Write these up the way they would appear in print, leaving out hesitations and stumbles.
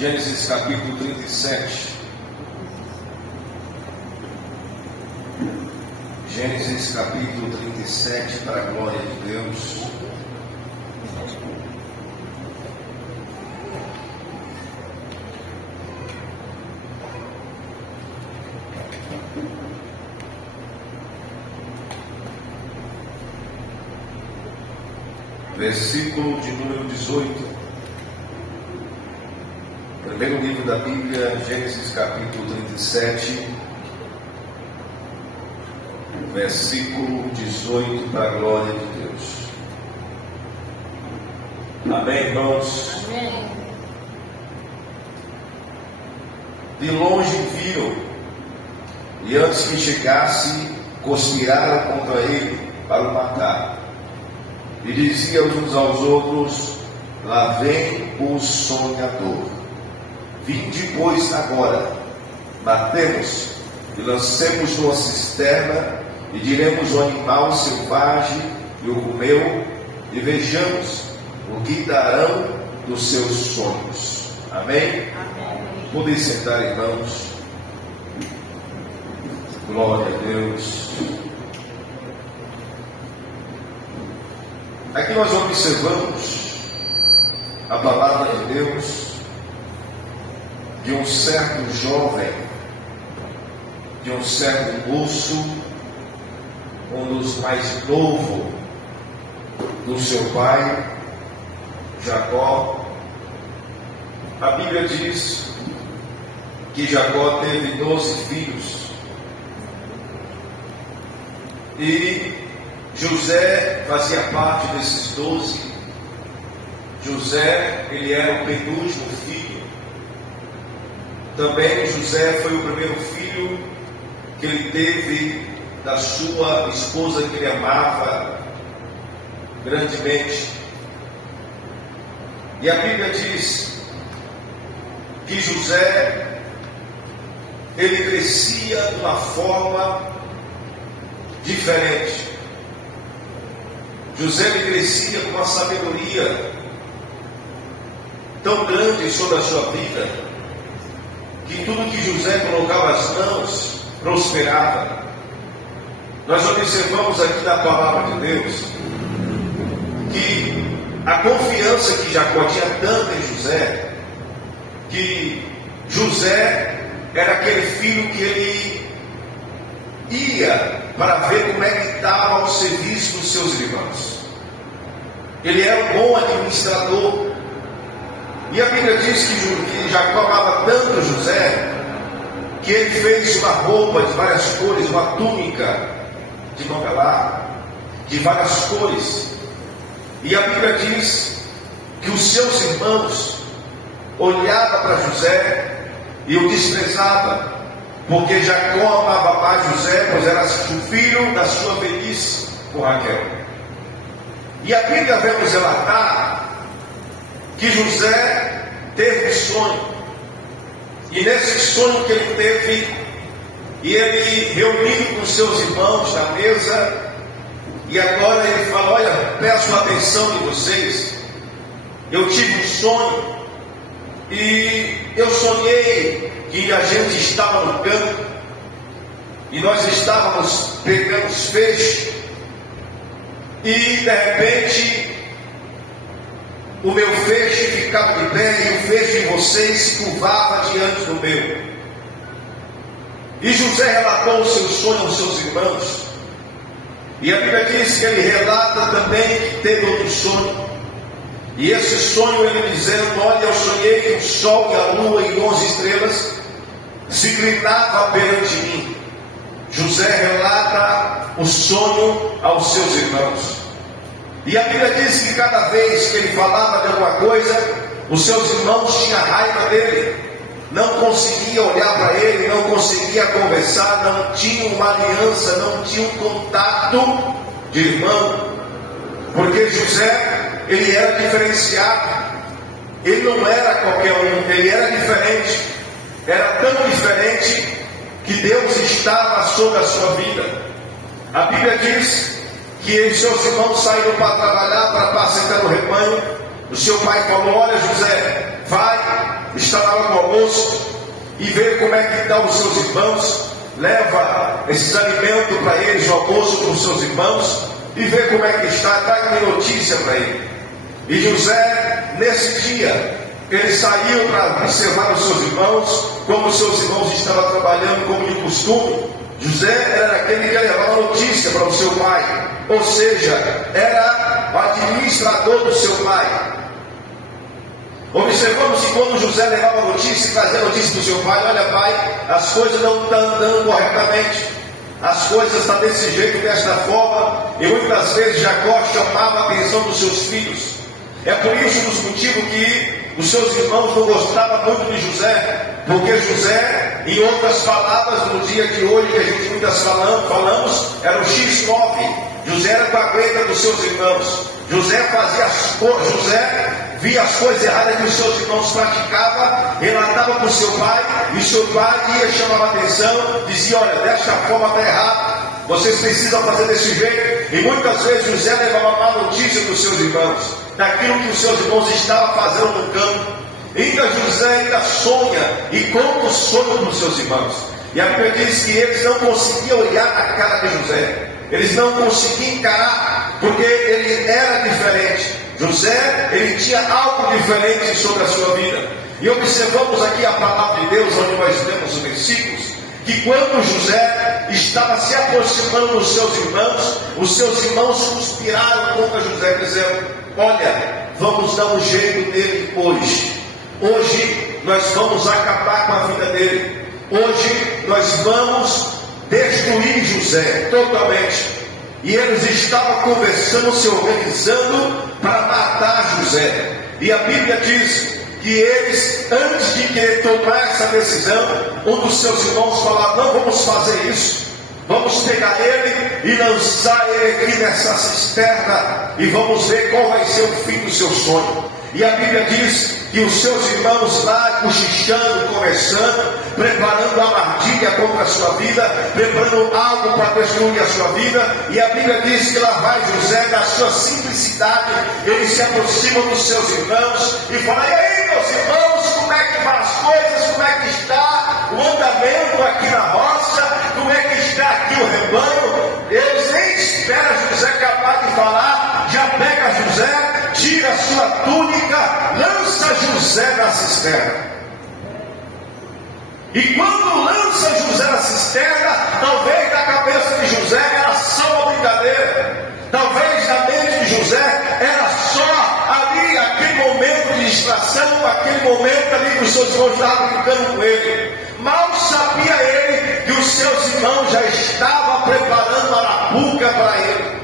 Gênesis capítulo 37. Gênesis capítulo 37, para a glória de Deus. Versículo de número 18. Primeiro livro da Bíblia, Gênesis capítulo 37, versículo 18, para a glória de Deus. Amém, irmãos? Amém. De longe viram, e antes que chegasse, conspiraram contra ele para o matar. E diziam uns aos outros: lá vem o sonhador. Vinde, pois, agora, matemos e lancemos numa cisterna, e diremos ao animal selvagem e o comeu, e vejamos o que darão dos seus sonhos. Amém? Amém. Podem sentar, irmãos. Glória a Deus. Aqui nós observamos a palavra de Deus de um certo jovem, de um certo moço, um dos mais novos do seu pai, Jacó. A Bíblia diz que Jacó teve 12 filhos, e José fazia parte desses 12. José, ele era o penúltimo filho. Também José foi o primeiro filho que ele teve da sua esposa, que ele amava grandemente. E a Bíblia diz que José, ele crescia de uma forma diferente. José, ele crescia com uma sabedoria tão grande sobre a sua vida, que tudo que José colocava as mãos prosperava. Nós observamos aqui na palavra de Deus que a confiança que Jacó tinha tanto em José, que José era aquele filho que ele ia para ver como é que estava o serviço dos seus irmãos. Ele era um bom administrador. E a Bíblia diz que Jacó amava tanto José, que ele fez uma roupa de várias cores, uma túnica de manga larga, de várias cores. E a Bíblia diz que os seus irmãos olhavam para José e o desprezavam, porque Jacó amava mais José, pois era o filho da sua velhice com Raquel. E a Bíblia vai nos relatar que José teve um sonho, e nesse sonho que ele teve, e ele reunido com seus irmãos na mesa, e agora ele fala: olha, peço a atenção de vocês, eu tive um sonho, e eu sonhei que a gente estava no campo, e nós estávamos pegando os feixes, e de repente o meu feixe ficava de pé, e o feixe de vocês se curvava diante do meu. E José relatou o seu sonho aos seus irmãos, e a Bíblia diz que ele relata também que teve outro sonho. E esse sonho ele dizendo: olha, eu sonhei que o sol e a lua e 11 estrelas se inclinavam perante mim. José relata o sonho aos seus irmãos. E a Bíblia diz que cada vez que ele falava de alguma coisa, os seus irmãos tinham raiva dele, não conseguia olhar para ele, não conseguia conversar, não tinha uma aliança, não tinha um contato de irmão, porque José, ele era diferenciado, ele não era qualquer um, ele era diferente, era tão diferente que Deus estava sobre a sua vida. A Bíblia diz que os seus irmãos saíram para trabalhar, para apacentar o rebanho. O seu pai falou: olha, José, vai, está na almoço e vê como é que estão os seus irmãos, leva esses alimentos para eles, o almoço para os seus irmãos, e vê como é que está, traz notícia para ele. E José, nesse dia, ele saiu para observar os seus irmãos, como os seus irmãos estavam trabalhando como de costume. José era aquele que levava notícia para o seu pai, ou seja, era o administrador do seu pai. Observamos que quando José levava notícia, trazia notícia para o seu pai: olha pai, as coisas não estão andando corretamente, as coisas estão desse jeito, desta forma. E muitas vezes Jacó chamava a atenção dos seus filhos. É por isso dos motivos que os seus irmãos não gostavam muito de José, porque José, em outras palavras, no dia de hoje que a gente muitas falamos, era o X9. José era com a greta dos seus irmãos. José fazia as coisas, José via as coisas erradas que os seus irmãos praticavam, relatava para o seu pai, e o seu pai ia chamar a atenção, dizia: olha, desta forma está errado, vocês precisam fazer desse jeito. E muitas vezes José levava má notícia dos seus irmãos, daquilo que os seus irmãos estavam fazendo no campo. Ainda José ainda sonha e conta o sonho para os seus irmãos. E a Bíblia diz que eles não conseguiam olhar na cara de José, eles não conseguiam encarar, porque ele era diferente. José, ele tinha algo diferente sobre a sua vida. E observamos aqui a palavra de Deus, onde nós lemos os versículos, que quando José estava se aproximando dos os seus irmãos conspiraram contra José, dizendo: olha, vamos dar um jeito nele hoje. Hoje nós vamos acabar com a vida dele. Hoje nós vamos destruir José totalmente. E eles estavam conversando, se organizando para matar José. E a Bíblia diz que eles, antes de querer tomar essa decisão, um dos seus irmãos falou: não vamos fazer isso, vamos pegar ele e lançar ele aqui nessa cisterna, e vamos ver qual vai ser o fim do seu sonho. E a Bíblia diz que os seus irmãos lá, cochichando, conversando, preparando a armadilha contra a sua vida, preparando algo para destruir a sua vida. E a Bíblia diz que lá vai José, da sua simplicidade, ele se aproxima dos seus irmãos e fala: e aí, meus irmãos, como é que vão as coisas? Como é que está o andamento aqui na roça? Como é que está aqui o rebanho? Eles nem esperam José acabar de falar, já pega José, tira a sua túnica, lança José na cisterna. E quando lança José na cisterna, talvez na cabeça de José era só uma brincadeira, talvez na mente de José era só ali aquele momento de distração, aquele momento ali que os seus irmãos estavam brincando com ele. Mal sabia ele que os seus irmãos já estavam preparando a arapuca para ele.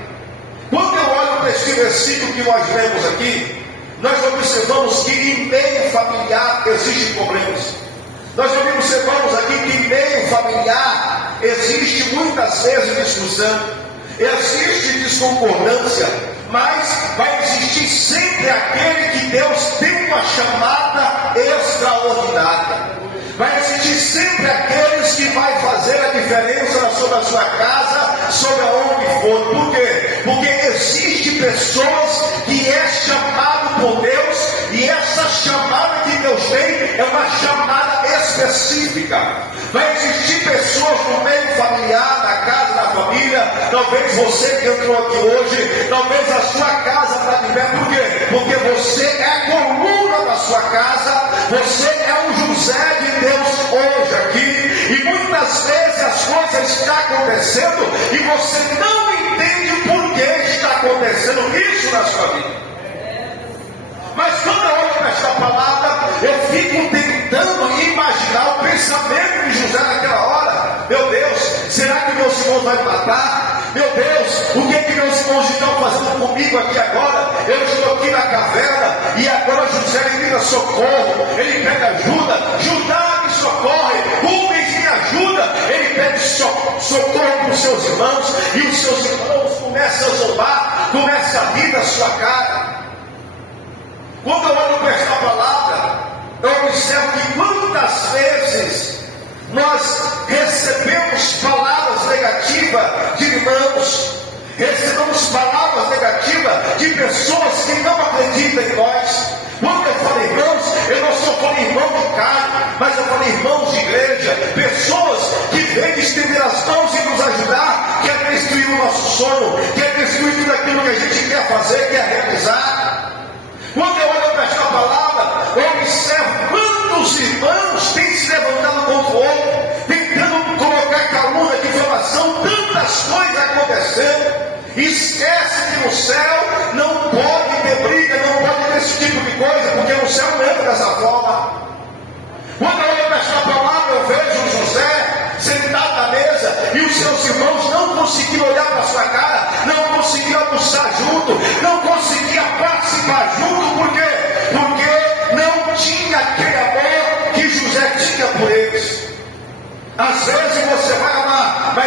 Quando eu olho para este versículo que nós lemos aqui, nós observamos que em meio familiar existem problemas. Nós observamos aqui que em meio familiar existe muitas vezes discussão, existe desconcordância, mas vai existir sempre aquele que Deus tem uma chamada extraordinária. Vai existir sempre aqueles que vai fazer a diferença sobre a sua casa, sobre aonde for. Por quê? Porque existe pessoas que é chamado por Deus, e essa chamada que Deus tem é uma chamada específica. Vai existir pessoas no meio familiar, na casa, na família. Talvez você que entrou aqui hoje, talvez a sua casa está de pé. Por quê? Porque você é a coluna da sua casa, você é o José de Deus hoje aqui, e muitas vezes as coisas estão acontecendo e você não entende por que está acontecendo isso na sua vida. Mas quando eu olho para esta palavra, eu fico tentando imaginar o pensamento de José naquela hora. Meu Deus, será que meus irmãos vão me matar? Meu Deus, o que meus irmãos estão fazendo comigo aqui agora? Eu estou aqui na caverna, e agora José me grita socorro, ele pede ajuda. Judá me socorre, Rubens me ajuda. Ele pede socorro para os seus irmãos, e os seus irmãos começam a zombar, começam a rir da sua cara. Quando eu olho para esta palavra, eu observo que quantas vezes nós recebemos palavras negativas de irmãos, recebemos palavras negativas de pessoas que não acreditam em nós. Quando eu falo irmãos, eu não sou falando irmão de carne,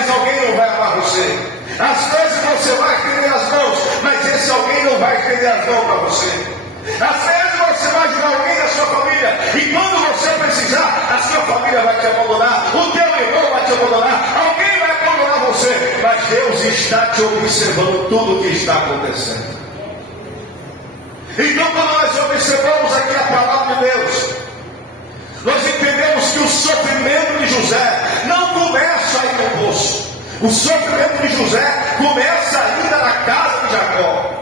mas alguém não vai amar você. Às vezes você vai estender as mãos, mas esse alguém não vai estender as mãos para você. Às vezes você vai ajudar alguém da sua família, e quando você precisar, a sua família vai te abandonar, o teu irmão vai te abandonar, alguém vai abandonar você, mas Deus está te observando tudo o que está acontecendo. Então, quando nós observamos aqui a palavra de Deus, nós entendemos que o sofrimento de José não começa aí no poço. O sofrimento de José começa ainda na casa de Jacó.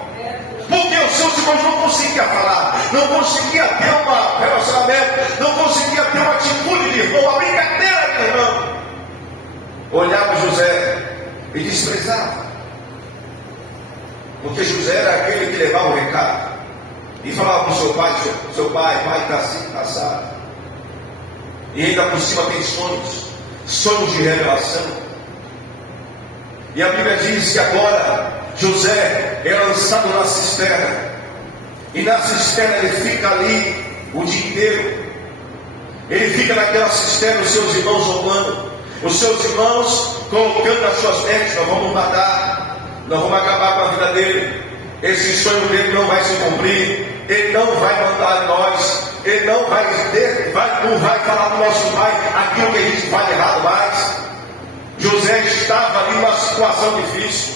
Porque os seus irmãos não conseguiam falar, não conseguiam ter um relacionamento, não conseguiam ter uma atitude de irmão, uma brincadeira de irmão. Olhava José e desprezava. Porque José era aquele que levava o recado e falava para o seu pai está assim, passado. E ainda por cima tem sonhos de revelação. E a Bíblia diz que agora José é lançado na cisterna, e na cisterna ele fica ali o dia inteiro. Ele fica naquela cisterna, os seus irmãos roubando, os seus irmãos colocando as suas mentes: nós vamos matar, nós vamos acabar com a vida dele, esse sonho dele não vai se cumprir, ele não vai mandar em nós, ele não vai falar do nosso pai aquilo que a gente faz errado mais. José estava ali numa situação difícil.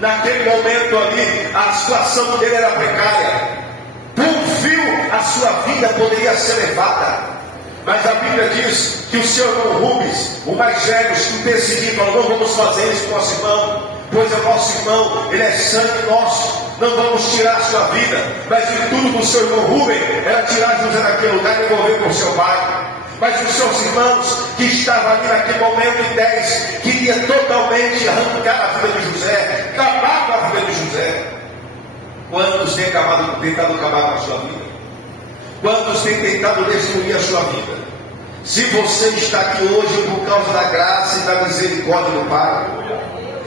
Naquele momento ali, a situação dele era precária. Por um fio, a sua vida poderia ser levada. Mas a Bíblia diz que o seu irmão Rubens, o mais velho, se decidiu e falou: não vamos fazer isso com nosso irmão, pois é nosso irmão, ele é sangue nosso, não vamos tirar a sua vida. Mas de tudo do seu irmão Rubens era tirar José daquele lugar e devolver para o seu pai. Mas os seus irmãos que estavam ali naquele momento em 10 queria totalmente arrancar a vida de José, acabar com a vida de José. Quantos têm tentado acabar com a sua vida? Quantos têm tentado destruir a sua vida? Se você está aqui hoje por causa da graça e da misericórdia do Pai,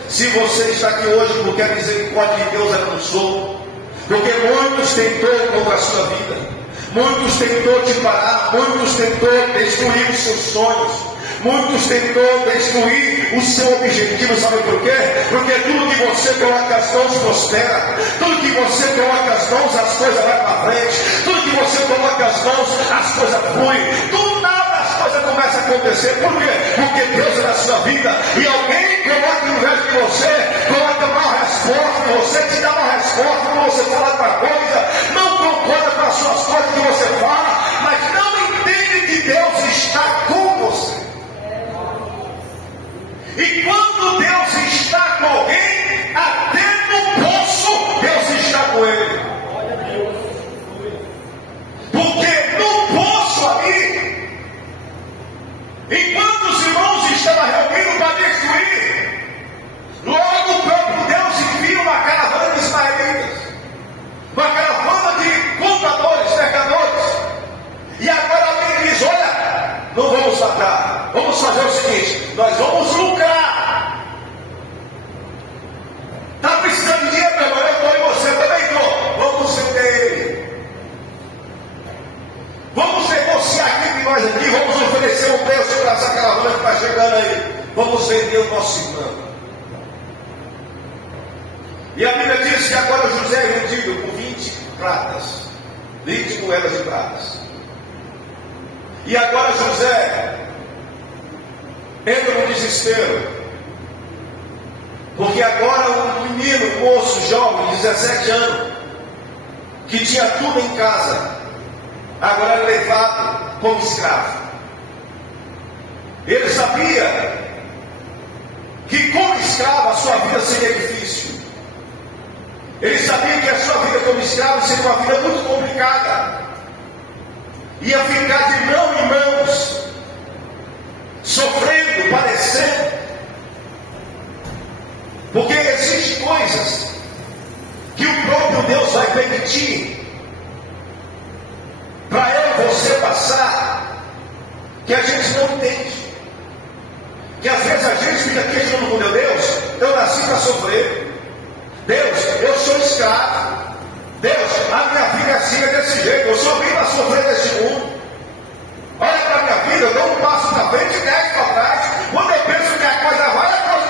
se você está aqui hoje porque a misericórdia de Deus alcançou, porque muitos tentou contra a sua vida, muitos tentou te parar, muitos tentou destruir os seus sonhos, muitos tentou destruir o seu objetivo. Sabe por quê? Porque tudo que você coloca as mãos prospera, tudo que você coloca as mãos, as coisas vão para frente, tudo que você coloca as mãos, as coisas fluem, do nada as coisas começam a acontecer. Por quê? Porque Deus é na sua vida, e alguém coloca no lugar de você, coloca uma resposta em você, te dá uma resposta quando você fala uma coisa, não concorda com as suas coisas que você fala, mas não entende que Deus está com você. E quando Deus está com alguém, até no poço Deus está com ele. Porque no poço ali, enquanto os irmãos estavam reunindo para destruir, logo o próprio Deus envia uma caravana de ismaelitas, uma caravana de contadores, pecadores. E agora alguém diz: olha, não vamos matar, vamos fazer o seguinte, nós vamos lucrar. Está precisando de dinheiro, meu irmão? Eu estou e você também estou. Vamos vender ele. Vamos negociar aqui com nós aqui, vamos oferecer um preço para essa caravana que está chegando aí. Vamos vender o nosso irmão. E a Bíblia diz que agora José é vendido por 20 pratas, 20 moedas de pratas. E agora José entra no desespero, porque agora um menino, um moço jovem, 17 anos, que tinha tudo em casa, agora é levado como escravo. Ele sabia que como escravo a sua vida seria difícil. Ele sabia que a sua vida como escravo seria uma vida muito complicada. Ia ficar de mão em mãos, sofrendo, padecendo. Porque existem coisas que o próprio Deus vai permitir para eu e você passar, que a gente não entende. Que às vezes a gente fica questionando com Deus: eu nasci para sofrer. Deus, eu sou escravo. Deus, a minha vida é assim, é desse jeito. Eu só vim para sofrer nesse mundo. Olha para a minha vida, eu dou um passo para frente e 10 para trás. Quando eu penso que a coisa vai, a coisa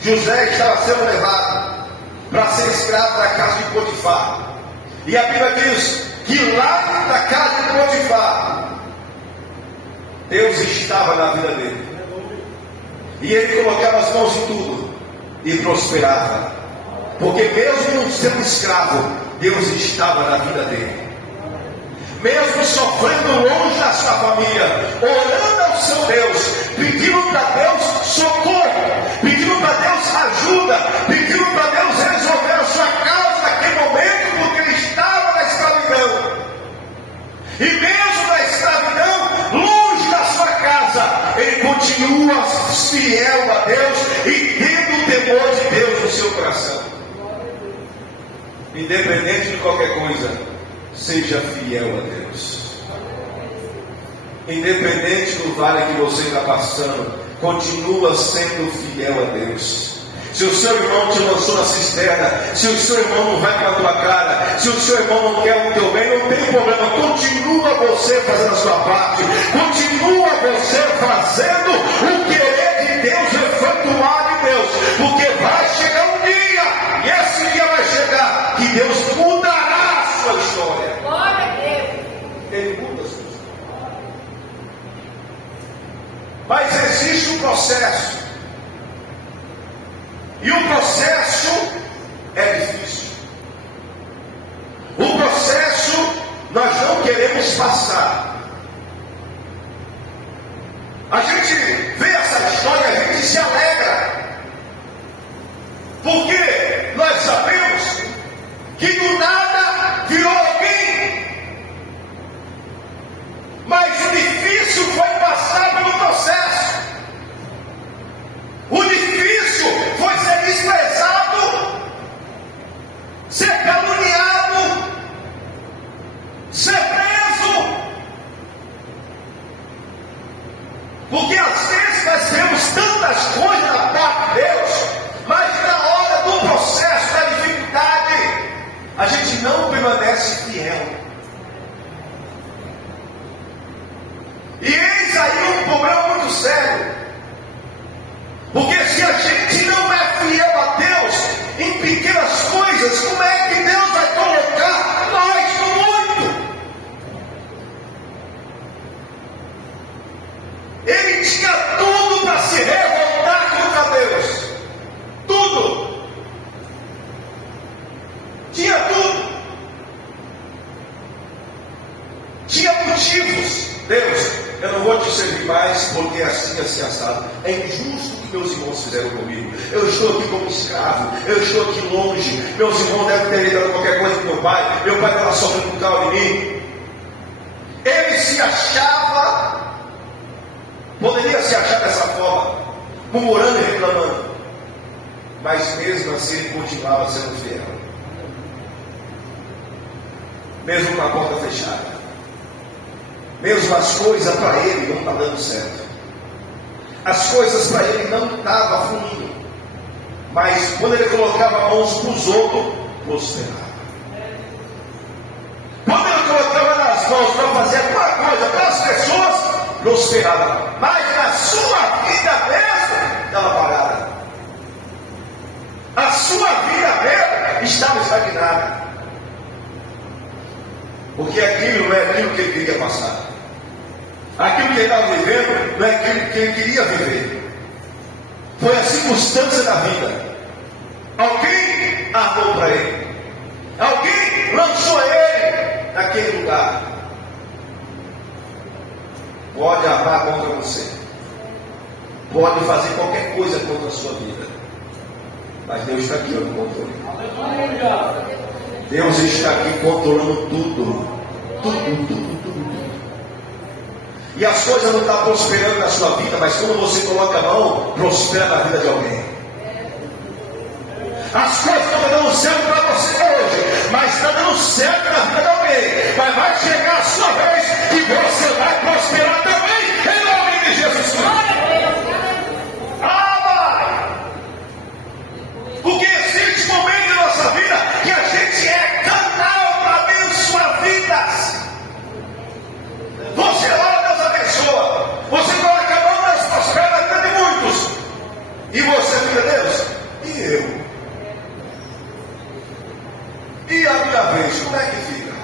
José estava sendo levado para ser escravo da casa de Potifar. E a Bíblia diz que lá na casa de Potifar, Deus estava na vida dele. E ele colocava as mãos em tudo e prosperava. Porque mesmo não sendo escravo, Deus estava na vida dele. Mesmo sofrendo longe da sua família, orando ao seu Deus, pedindo para Deus socorro, pedindo para Deus ajuda, pedindo para Deus resolver a sua causa naquele momento, porque ele estava na escravidão. E mesmo na escravidão, longe da sua casa, ele continua fiel a Deus e tendo o temor de Deus no seu coração. Independente de qualquer coisa, seja fiel a Deus. Independente do vale que você está passando, continua sendo fiel a Deus. Se o seu irmão te lançou na cisterna, se o seu irmão não vai com a tua cara, se o seu irmão não quer o teu bem, não tem problema. Continua você fazendo a sua parte. Continua você fazendo o querer de Deus, efetuar de Deus. Porque vai chegar um dia, e esse dia vai chegar, que Deus mudará a sua história. Glória a Deus. Ele muda a sua história. Mas existe um processo. E o processo é difícil. O processo nós não queremos passar. A gente vê essa história e a gente se alegra. Porque nós sabemos que do nada virou alguém. Mas o difícil foi passar pelo processo. O difícil foi ser desprezado, ser caluniado, ser preso. Porque às vezes nós temos tantas coisas da parte de Deus, mas na hora do processo, da dificuldade, a gente não permanece fiel. E eis aí um problema muito sério. Porque se a gente não é fiel a Deus em pequenas coisas, como é que Deus vai colocar nós no muito? Ele tinha tudo para se revoltar contra Deus. Tudo. Tinha tudo. Tinha motivos. Deus, eu não vou te servir mais porque assim assado. É injusto o que meus irmãos fizeram comigo. Eu estou aqui como escravo. Eu estou aqui longe. Meus irmãos devem ter ligado qualquer coisa com meu pai. Meu pai estava sofrendo por causa de mim. Ele se achava, poderia se achar dessa forma, murmurando e reclamando. Mas mesmo assim ele continuava sendo fiel. Mesmo com a porta fechada. Mesmo as coisas para ele não estavam dando certo. As coisas para ele não estavam fluindo. Mas quando ele colocava mãos para os outros, prosperava. Quando ele colocava nas mãos para fazer alguma coisa para as pessoas, prosperava. Mas na sua vida mesmo, estava parada. A sua vida mesmo estava estagnada. Porque aquilo não é aquilo que ele queria passar. Aquilo que ele estava vivendo não é aquilo que ele queria viver. Foi a circunstância da vida. Alguém armou para ele. Alguém lançou ele naquele lugar. Pode armar contra você. Pode fazer qualquer coisa contra a sua vida. Mas Deus está aqui no controle. Deus está aqui controlando tudo. Tudo. E as coisas não estão prosperando na sua vida, mas quando você coloca a mão, prospera na vida de alguém. As coisas não estão dando certo para você hoje, mas está dando certo na vida de alguém. Mas vai chegar a sua vez e você vai prosperar também, em nome de Jesus Cristo. Porque existe momento na nossa vida que a gente é canal para abençoar vidas. Você ora, Deus abençoa. Você coloca a mão, Deus prospera a vida de muitos. E você, filho de Deus, E eu? E a minha vez, como é que fica?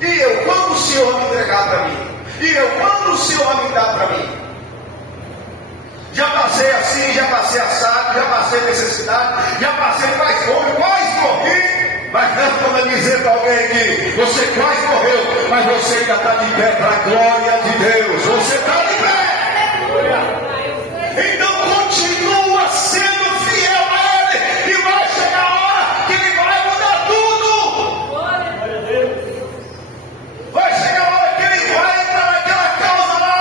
E eu, quando o Senhor me entregar para mim? E eu, quando o Senhor me dá para mim? Já passei assim, já passei assado, já passei necessidade, já passei quase fome, quase morri. Mas não para dizer para alguém que você quase morreu, mas você ainda está de pé para a glória de Deus. Você está de pé. Então continua sendo fiel a Ele, e vai chegar a hora que Ele vai mudar tudo. Vai chegar a hora que Ele vai entrar naquela causa lá.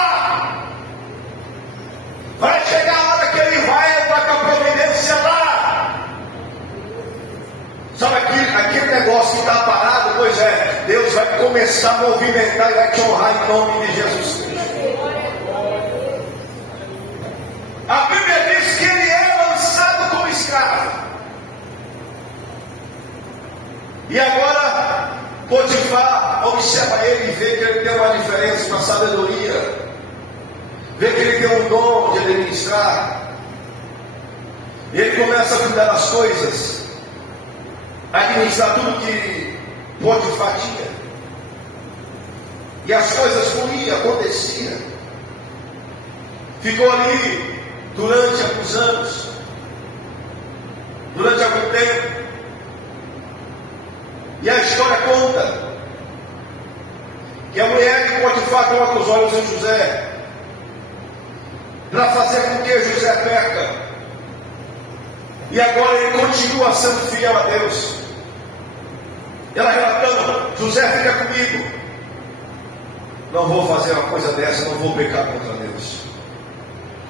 Vai chegar a hora que Ele vai entrar com a providência lá. Sabe aquele negócio que está parado? Pois é, Deus vai começar a movimentar e vai te honrar em nome de Jesus Cristo. A Bíblia diz que ele é lançado como escravo. E agora, Potifar observa ele e vê que ele tem uma diferença, uma sabedoria. Vê que ele tem um dom de administrar. E ele começa a cuidar das coisas, administrar tudo que Potifar tinha. E as coisas fluíam, aconteciam. Ficou ali durante alguns anos, durante algum tempo. E a história conta que a mulher de Potifar coloca os olhos em José, para fazer com que José perca. E agora ele continua sendo fiel a Deus. Ela relatando: José, fica comigo. Não vou fazer uma coisa dessa, não vou pecar contra Deus.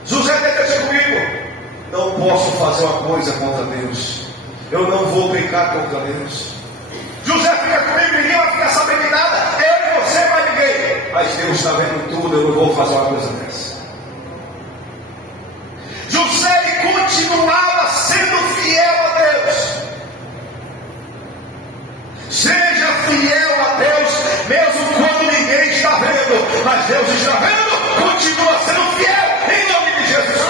José, deixa comigo. Não posso fazer uma coisa contra Deus. Eu não vou pecar contra Deus. José, fica comigo, ninguém vai ficar sabendo de nada. Eu e você, mais ninguém. Mas Deus está vendo tudo, eu não vou fazer uma coisa dessa. José, ele continuava sendo fiel a Deus. Seja fiel a Deus, mesmo quando ninguém está vendo. Mas Deus está vendo, continua sendo fiel, em nome de Jesus.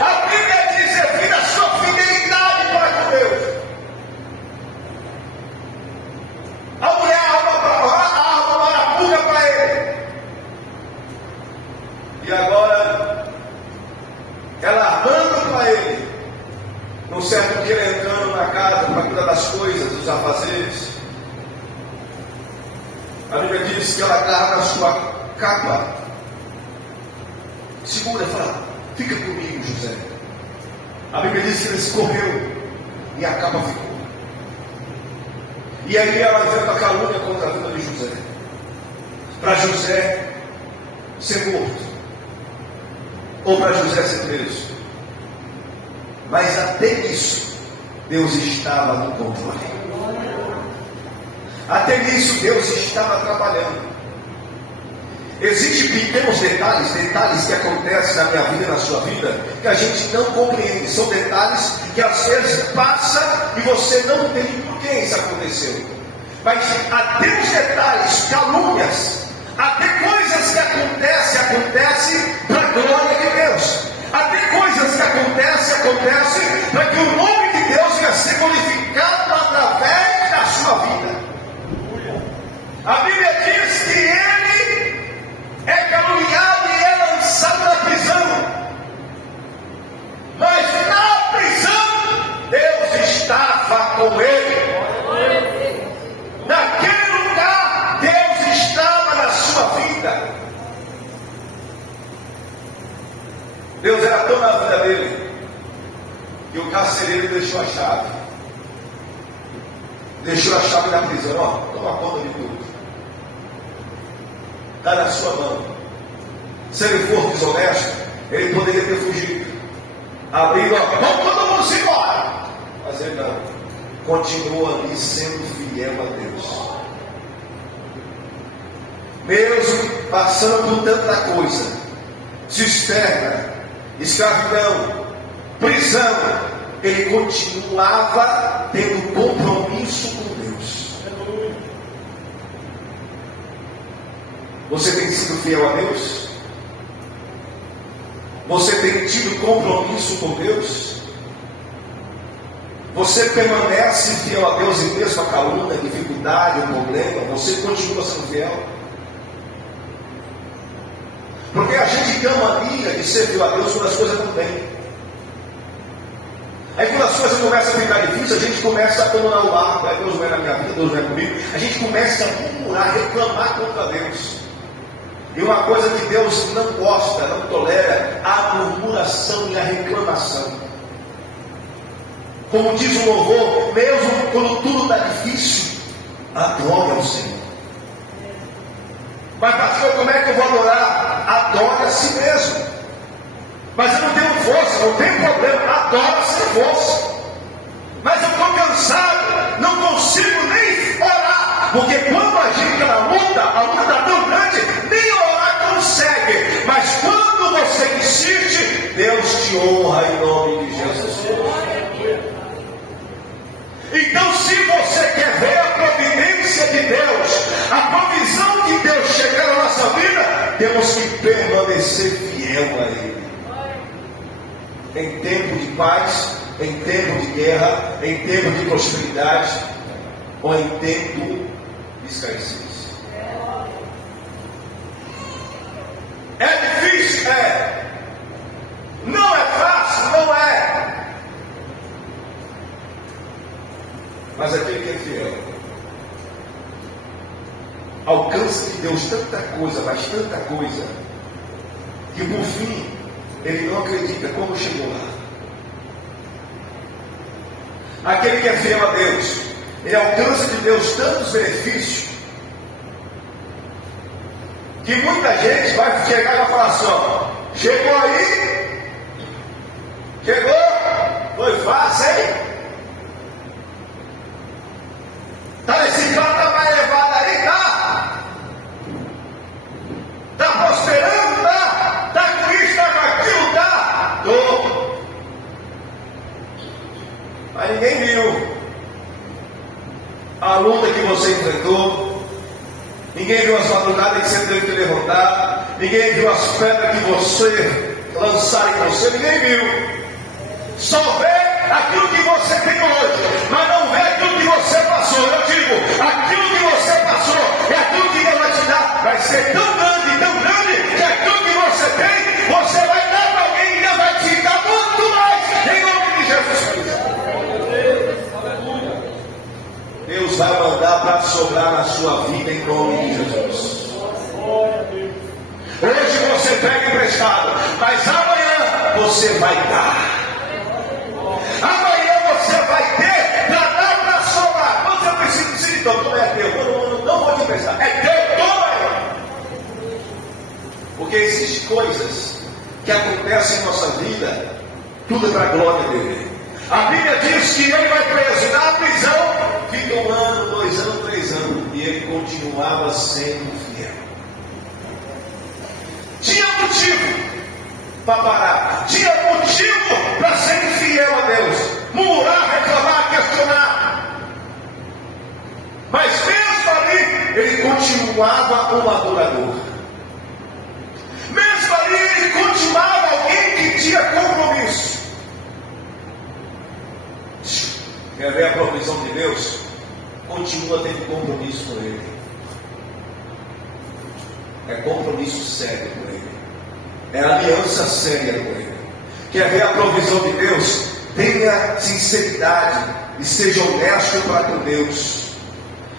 A Bíblia diz: revida a sua fidelidade para com Deus. A mulher arma marapuga para ele. E agora, ela armando para ele, num certo dia ele entrando na casa para cuidar das coisas, dos afazeres. A Bíblia diz que ela agarra na sua capa, segura e fala: fica comigo, José. A Bíblia diz que ele escorreu e a capa ficou. E aí ela inventa a calúnia contra a vida de José, para José ser morto, ou para José ser preso. Mas até isso, Deus estava no controle. Até nisso, Deus estava trabalhando. Existem pequenos detalhes que acontecem na minha vida e na sua vida, que a gente não compreende. São detalhes que às vezes passa e você não entende por que isso aconteceu. Mas até os detalhes, calúnias, até coisas que acontecem para a glória de Deus. Até coisas que acontecem para que o nome de Deus venha ser glorificado através da sua vida. A Bíblia diz que ele é caluniado e é lançado na prisão. Mas na prisão, Deus estava com ele. Naquele lugar, Deus estava na sua vida. Deus era tão na vida dele, que o carcereiro deixou a chave. Deixou a chave da prisão. Ó, toma conta de tudo. Está na sua mão. Se ele for desonesto, ele poderia ter fugido. Abrindo, vamos todo mundo se embora. Mas ele não. Continua ali sendo fiel a Deus. Mesmo passando por tanta coisa, cisterna, escravidão, prisão, ele continuava tendo compromisso com Deus. Você tem sido fiel a Deus? Você tem tido compromisso com Deus? Você permanece fiel a Deus em mesmo a calúnia, a dificuldade, o problema? Você continua sendo fiel? Porque a gente tem a mania de ser fiel a Deus quando as coisas não bem. Aí quando as coisas começam a ficar difíceis, a gente começa a abandonar o barco. Deus não é na minha vida, Deus não é comigo. A gente começa a murmurar, reclamar contra Deus. E uma coisa que Deus não gosta, não tolera, a murmuração e a reclamação. Como diz o louvor, mesmo quando tudo está difícil, adore ao Senhor. Mas pastor, como é que eu vou adorar? Adore a si mesmo. Mas eu não tenho força, não tem problema, adora sem força. Mas eu estou cansado, não consigo nem orar. Porque quando a gente está na luta, a luta está tão grande, nem orar consegue. Mas quando você insiste, Deus te honra em nome de Jesus. Então, se você quer ver a providência de Deus, a provisão de Deus chegar na nossa vida, temos que permanecer fiel a Ele. Em tempo de paz, em tempo de guerra, em tempo de prosperidade, ou em tempo de escassez. É difícil? É. Não é fácil? Não é. Mas aquele que é fiel alcança de Deus tanta coisa, mas tanta coisa, que por fim ele não acredita como chegou lá. Aquele que é fiel a Deus, ele alcança de Deus tantos benefícios, que muita gente vai chegar e vai falar assim: ó, chegou aí, chegou, foi fácil, hein? Está nesse carro mais elevado aí, tá? Está prosperando, tá? Está com isso, está com aquilo, tá? Tô. Mas ninguém viu a luta que você enfrentou, ninguém viu as madrugadas que você teve que levantar, ninguém viu as pedras que você lançar em você, ninguém viu. Só vê aquilo que você tem hoje, mas não vê aquilo que você passou. Eu digo, aquilo que você passou é aquilo que Deus vai te dar, vai ser tão grande, que aquilo que você tem, você vai dar para alguém e Deus vai te dar muito mais, em nome de Jesus Cristo. Deus vai mandar para sobrar na sua vida, em nome de Jesus. Hoje você pega emprestado, mas amanhã você vai dar. Amanhã você vai ter para dar para sobrar. Quando você precisa dizer, então, não é teu, não vou te emprestar, é teu, toma aí. Porque existem coisas que acontecem em nossa vida, tudo é para a glória dele. A Bíblia diz que ele vai preso na prisão, fica 1 ano, 2 anos, 3 anos, e ele continuava sendo fiel. Tinha motivo para parar, tinha motivo para ser infiel a Deus, murmurar, reclamar, questionar. Mas mesmo ali, ele continuava um adorador. Mesmo ali, ele continuava alguém que tinha compromisso. Quer ver a provisão de Deus? Continua tendo compromisso com Ele. É compromisso sério com Ele. É aliança séria com Ele. Quer ver a provisão de Deus? Tenha sinceridade e seja honesto para com Deus.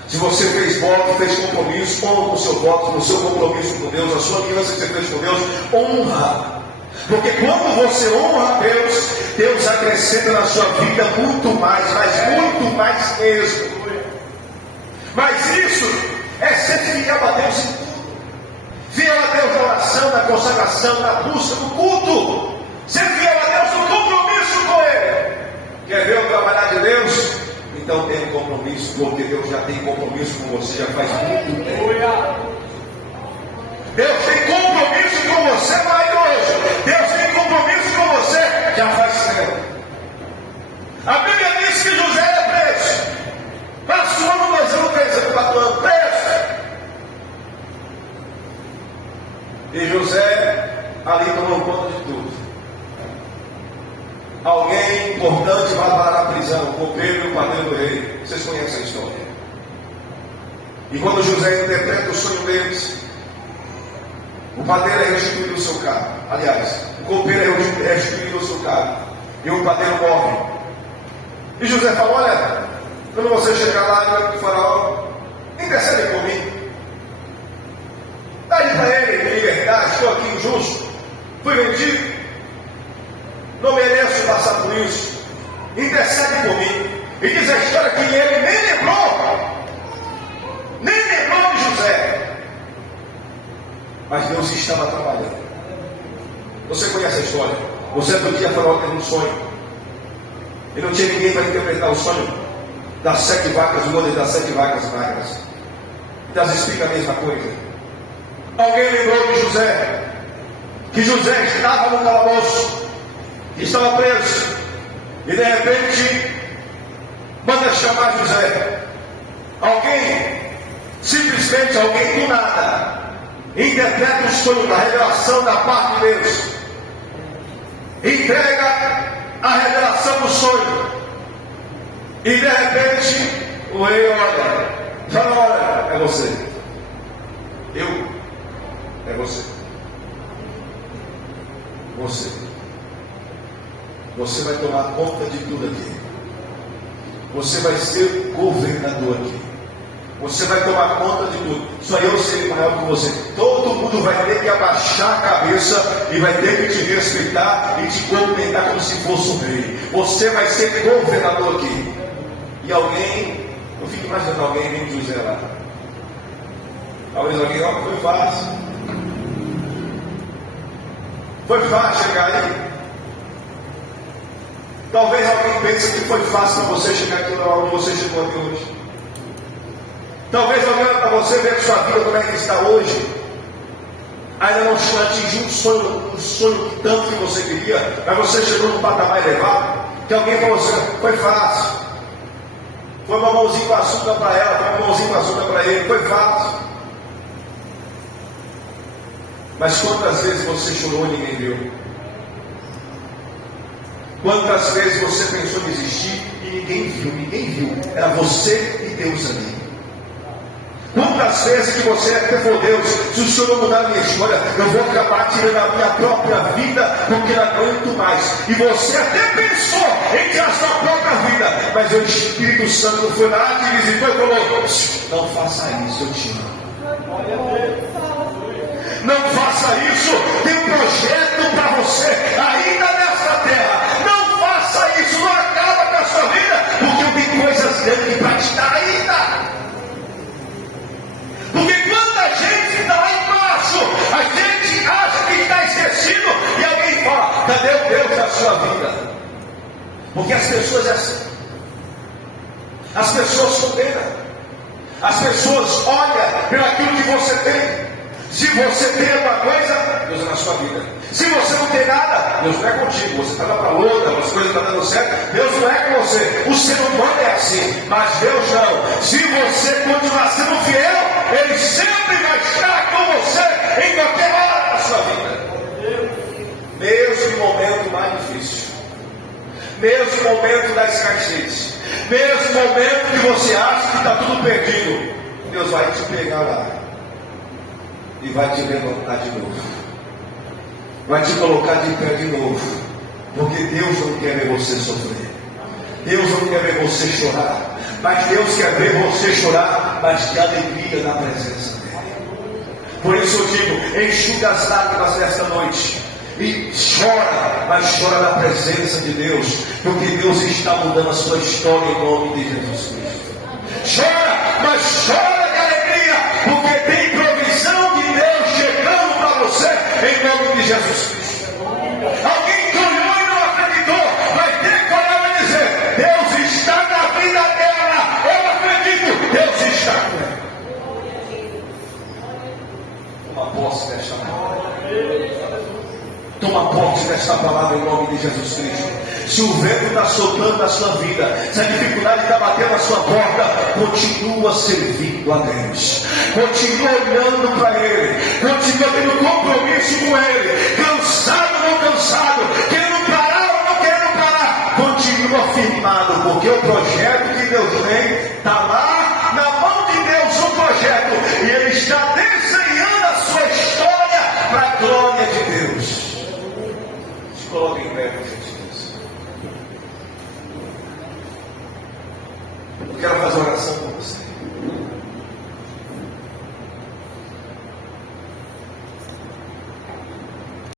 Se você fez voto, fez compromisso, honra o seu voto, o seu compromisso com Deus, a sua aliança que você fez com Deus, honra. Porque quando você honra a Deus, Deus acrescenta na sua vida muito mais, mas muito mais mesmo. Mas isso é ser fiel a Deus em tudo. Fiel a Deus na oração, na consagração, na busca, no culto. Ser fiel a Deus no compromisso com Ele. Quer ver o trabalhar de Deus? Então tenha um compromisso, porque Deus já tem compromisso com você, já faz muito tempo. Deus tem compromisso com você, mas hoje Deus tem compromisso com você, já faz tempo. A Bíblia diz que José é preso. Passou 1 ano, 2 anos, 3 anos, 4 anos, preso. E José ali tomou conta de tudo. alguém importante vai parar na prisão, o copeiro e o padeiro do rei. Vocês conhecem a história. E quando José interpreta o sonho deles, o padeiro é restituído o seu cargo. Aliás, o copeiro é restituído o seu cargo. E o padeiro morre. E José fala: olha, quando você chegar lá, o faraó, intercede por mim. Dá aí para ele liberdade, estou aqui injusto, fui vendido, não mereço passar por isso. Intercede por mim. E diz a história que ele nem lembrou de José. Mas Deus estava trabalhando. Você conhece a história? Você do dia Faraó teve um sonho. E não tinha ninguém para interpretar o sonho das 7 vacas gordas e das 7 vacas magras. Então explica a mesma coisa. Alguém lembrou de José, que José estava no calabouço, estava preso, e de repente manda chamar José. Simplesmente alguém do nada interpreta o sonho da revelação da parte de Deus, entrega a revelação do sonho, e de repente o rei olha, fala: olha, é você, é você vai tomar conta de tudo aqui, você vai ser governador aqui, você vai tomar conta de tudo. Só eu serei maior que você. Todo mundo vai ter que abaixar a cabeça e vai ter que te respeitar e te cumprimentar como se fosse um rei. Você vai ser governador aqui. E alguém, eu fico imaginando alguém vem de José lá. Talvez alguém, ó, foi fácil. Foi fácil chegar aí. Talvez alguém pense que foi fácil para você chegar aqui onde você chegou aqui hoje. Talvez alguém para você ver a sua vida como é que está hoje. Ainda não atingiu um sonho tanto que você queria, mas você chegou num patamar elevado. Que alguém para você foi fácil. Foi uma mãozinha com açúcar para ela, foi uma mãozinha com açúcar para ele, foi fácil. Mas quantas vezes você chorou e ninguém viu? Quantas vezes você pensou em desistir e ninguém viu? Era você e Deus ali. Quantas vezes que você até falou: Deus, se o Senhor não mudar a minha história, eu vou acabar tirando a minha própria vida, porque não aguento mais. E você até pensou em tirar a sua própria vida, mas o Espírito Santo foi lá, te visitou e falou: não faça isso, eu te amo. Não faça isso, tem um projeto para você ainda nessa terra. Não faça isso, não acaba com a sua vida, porque eu tenho coisas grandes para te dar ainda. Porque quando a gente está lá embaixo, a gente acha que está esquecido, e alguém fala: cadê o Deus da sua vida? Porque as pessoas é assim. As pessoas condenam. As pessoas olham pelo aquilo que você tem. Se você tem alguma coisa, Deus é na sua vida. Se você não tem nada, Deus não é contigo. Você está lá para outra, as coisas estão dando certo, Deus não é com você. O ser humano é assim, mas Deus não. Se você continuar sendo fiel, Ele sempre vai estar com você em qualquer hora da sua vida. Mesmo no momento mais difícil, mesmo no momento da escassez, mesmo no momento que você acha que está tudo perdido, Deus vai te pegar lá e vai te levantar de novo, vai te colocar de pé de novo, porque Deus não quer ver você sofrer, Deus não quer ver você chorar, mas Deus quer ver você chorar, mas de alegria na presença dEle. Por isso eu digo: enxuga as lágrimas nesta noite e chora, mas chora na presença de Deus, porque Deus está mudando a sua história em nome de Jesus Cristo. Chora, mas chora de alegria, porque tem provisão de Deus chegando para você em nome de Jesus Cristo. Alguém que olhou e não acreditou vai ter que olhar e dizer: Deus está na vida dela, eu acredito, Deus está com ela. Toma posse desta palavra. Toma posse desta palavra em nome de Jesus Cristo. Se o vento está soprando na sua vida, se a dificuldade está batendo na sua porta, continua servindo a Deus, continua olhando para Ele, continua tendo compromisso com Ele, cansado ou não cansado, querendo parar ou não querendo parar. projeto que Deus tem, está lá na mão de Deus o projeto, e Ele está desenhando a sua história para a glória de Deus. Se coloque em pé, Jesus. Eu quero fazer oração com você.